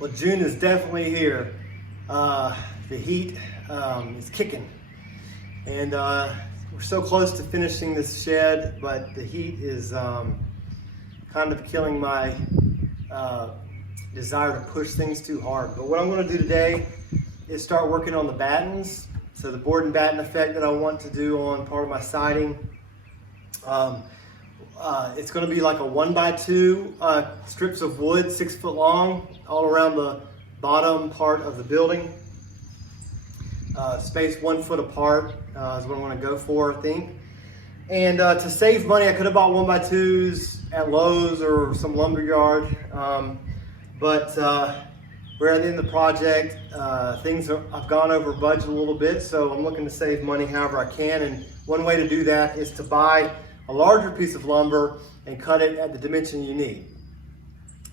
Well, June is definitely here. The heat is kicking, and we're so close to finishing this shed, but the heat is kind of killing my desire to push things too hard. But what I'm going to do today is start working on the battens. So the board and batten effect that I want to do on part of my siding. It's going to be like a 1x2 strips of wood, 6 foot long, all around the bottom part of the building. Spaced 1 foot apart is what I'm going to go for, I think. And to save money, I could have bought 1x2s at Lowe's or some lumber yard. But we're at the end of the project. I've gone over budget a little bit, so I'm looking to save money however I can. And one way to do that is to buy a larger piece of lumber and cut it at the dimension you need.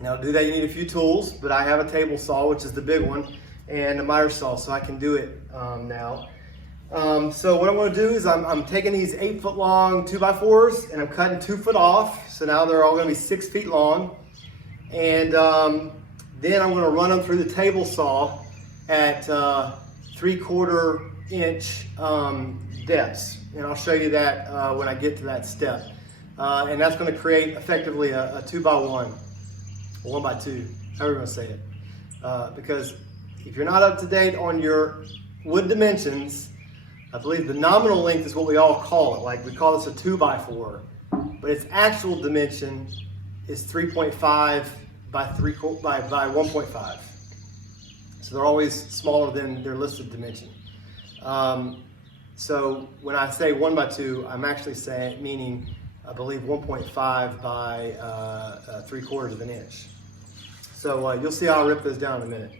Now to do that you need a few tools, but I have a table saw, which is the big one, and a miter saw, so I can do it now. So what I'm going to do is I'm taking these 8 foot long 2x4s and I'm cutting 2 foot off, so now they're all going to be 6 feet long. And then I'm going to run them through the table saw at 3/4 inch depths. And I'll show you that when I get to that step. And that's going to create effectively a 2x1, or 1x2, however you want to say it. Because if you're not up to date on your wood dimensions, I believe the nominal length is what we all call it. Like we call this a 2x4, but its actual dimension is 3.5 by 1.5. So they're always smaller than their listed dimension. So when I say 1x2, I'm actually meaning, I believe 1.5 by 3/4 of an inch. So you'll see how I rip those down in a minute.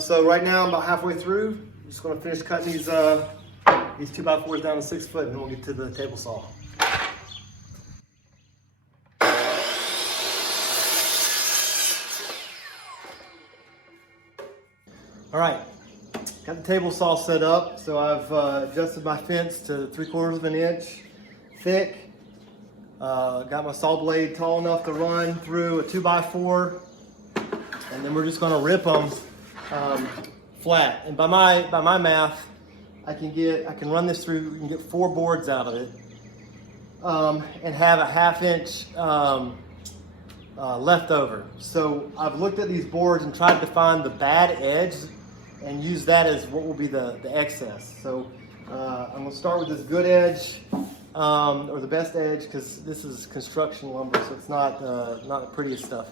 So right now I'm about halfway through. I'm just going to finish cutting these 2x4s down to 6 foot, and then we'll get to the table saw. All right, got the table saw set up. So I've adjusted my fence to 3/4 of an inch thick. Got my saw blade tall enough to run through a 2x4, and then we're just going to rip them flat. And by my math, I can run this through. You can get 4 boards out of it, and have a 1/2 inch left over. So I've looked at these boards and tried to find the bad edge and use that as what will be the excess. So I'm going to start with this good edge, or the best edge, because this is construction lumber, so it's not the prettiest stuff.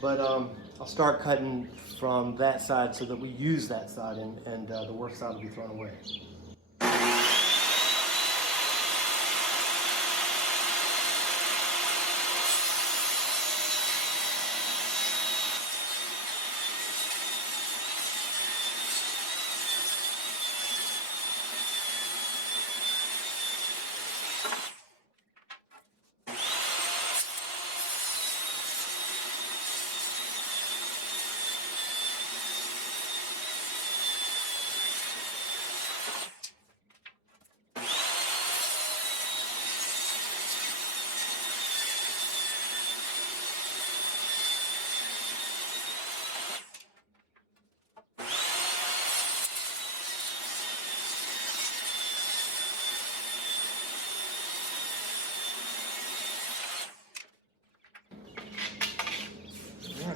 But I'll start cutting from that side so that we use that side, and the worst side will be thrown away.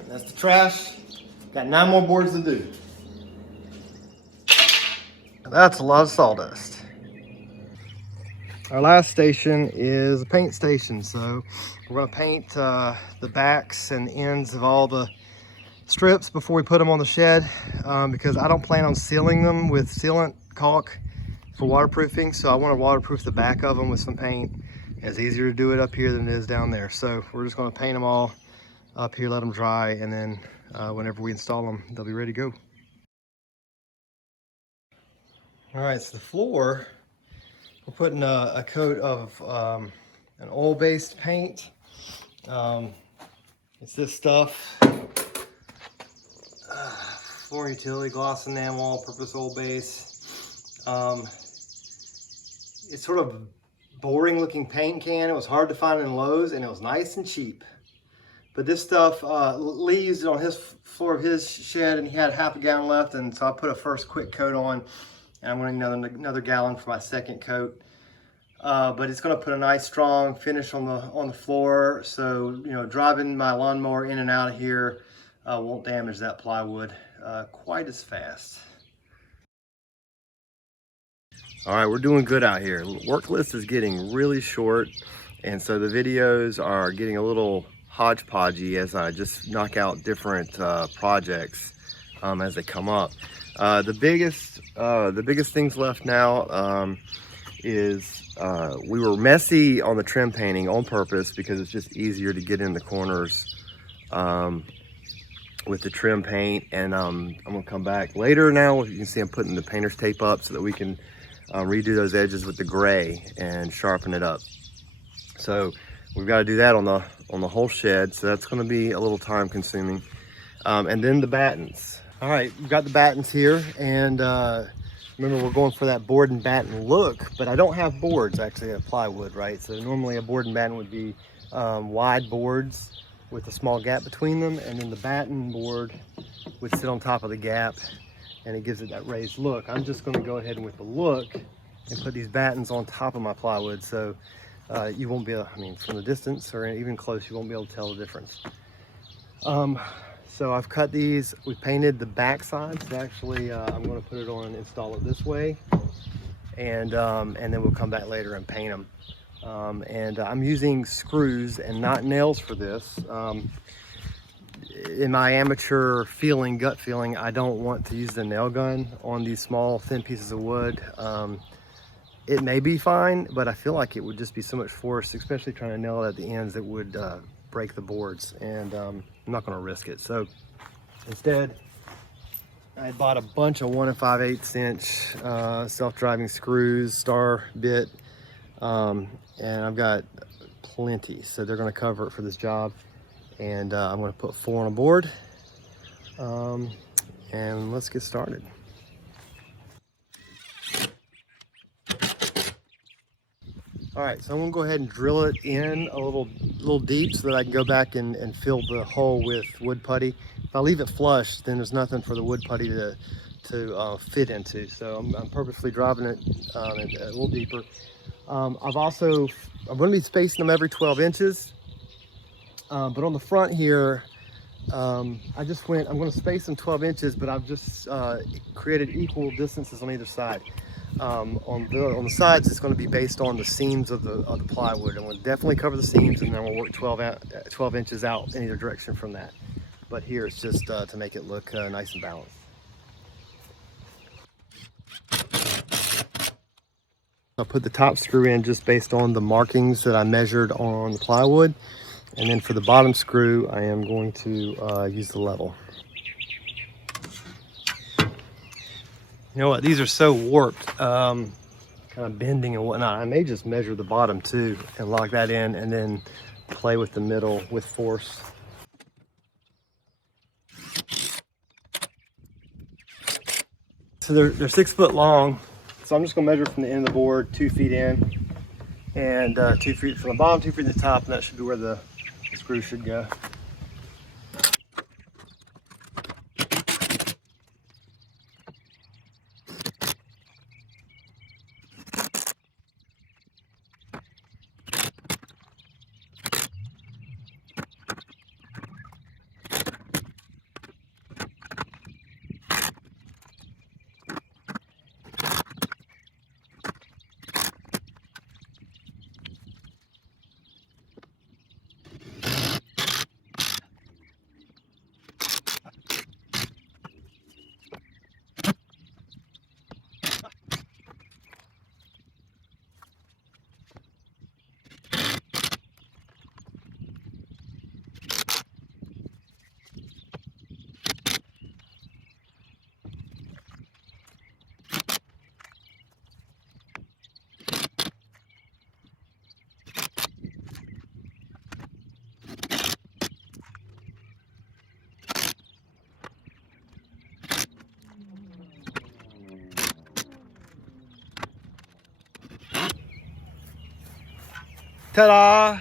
That's the trash. Got 9 more boards to do. That's a lot of sawdust. Our last station is a paint station. So we're going to paint the backs and ends of all the strips before we put them on the shed, because I don't plan on sealing them with sealant caulk for waterproofing. So I want to waterproof the back of them with some paint. It's easier to do it up here than it is down there. So we're just going to paint them all up here, let them dry, and then whenever we install them, they'll be ready to go. All right, so the floor, we're putting a coat of an oil-based paint. It's this stuff, floor utility, gloss enamel, all-purpose oil base. It's sort of boring looking paint can. It was hard to find in Lowe's, and it was nice and cheap. But this stuff, Lee used it on his floor of his shed, and he had half a gallon left, and so I put a first quick coat on, and I'm going to need another gallon for my second coat. But it's going to put a nice strong finish on the floor, so driving my lawnmower in and out of here won't damage that plywood quite as fast. All right, we're doing good out here. Work list is getting really short, and so the videos are getting a little hodgepodgey as I just knock out different projects as they come up. The biggest things left now is we were messy on the trim painting on purpose because it's just easier to get in the corners with the trim paint, and I'm gonna come back later. Now you can see I'm putting the painter's tape up so that we can redo those edges with the gray and sharpen it up. So we've got to do that on the whole shed, so that's going to be a little time consuming. And then the battens. All right, we've got the battens here, and remember we're going for that board and batten look, but I don't have boards actually at plywood, right? So normally a board and batten would be wide boards with a small gap between them, and then the batten board would sit on top of the gap, and it gives it that raised look. I'm just going to go ahead and with the look and put these battens on top of my plywood, so you won't be able, from the distance or even close, you won't be able to tell the difference. So I've cut these. We painted the back sides. Actually, I'm going to put it on and install it this way, and then we'll come back later and paint them. And I'm using screws and not nails for this. In my amateur gut feeling, I don't want to use the nail gun on these small thin pieces of wood. It may be fine, but I feel like it would just be so much force, especially trying to nail it at the ends, that would break the boards, and I'm not going to risk it. So instead, I bought a bunch of 1 5/8 inch self-driving screws, star bit, and I've got plenty, so they're going to cover it for this job. And I'm going to put 4 on a board, and let's get started. All right, so I'm going to go ahead and drill it in a little deep so that I can go back and fill the hole with wood putty. If I leave it flush, then there's nothing for the wood putty to fit into. So I'm purposely driving it a little deeper. I'm going to be spacing them every 12 inches. But on the front here, I'm going to space them 12 inches, but I've just created equal distances on either side. On the sides, it's going to be based on the seams of the plywood, and we'll definitely cover the seams, and then we'll work 12 inches out in either direction from that. But here it's just to make it look nice and balanced. I'll put the top screw in just based on the markings that I measured on the plywood. And then for the bottom screw, I am going to use the level. You know what? These are so warped, kind of bending and whatnot. I may just measure the bottom too and lock that in, and then play with the middle with force. So they're 6 foot long. So I'm just gonna measure from the end of the board, 2 feet in, and 2 feet from the bottom, 2 feet at the top, and that should be where the screw should go. Ta-da!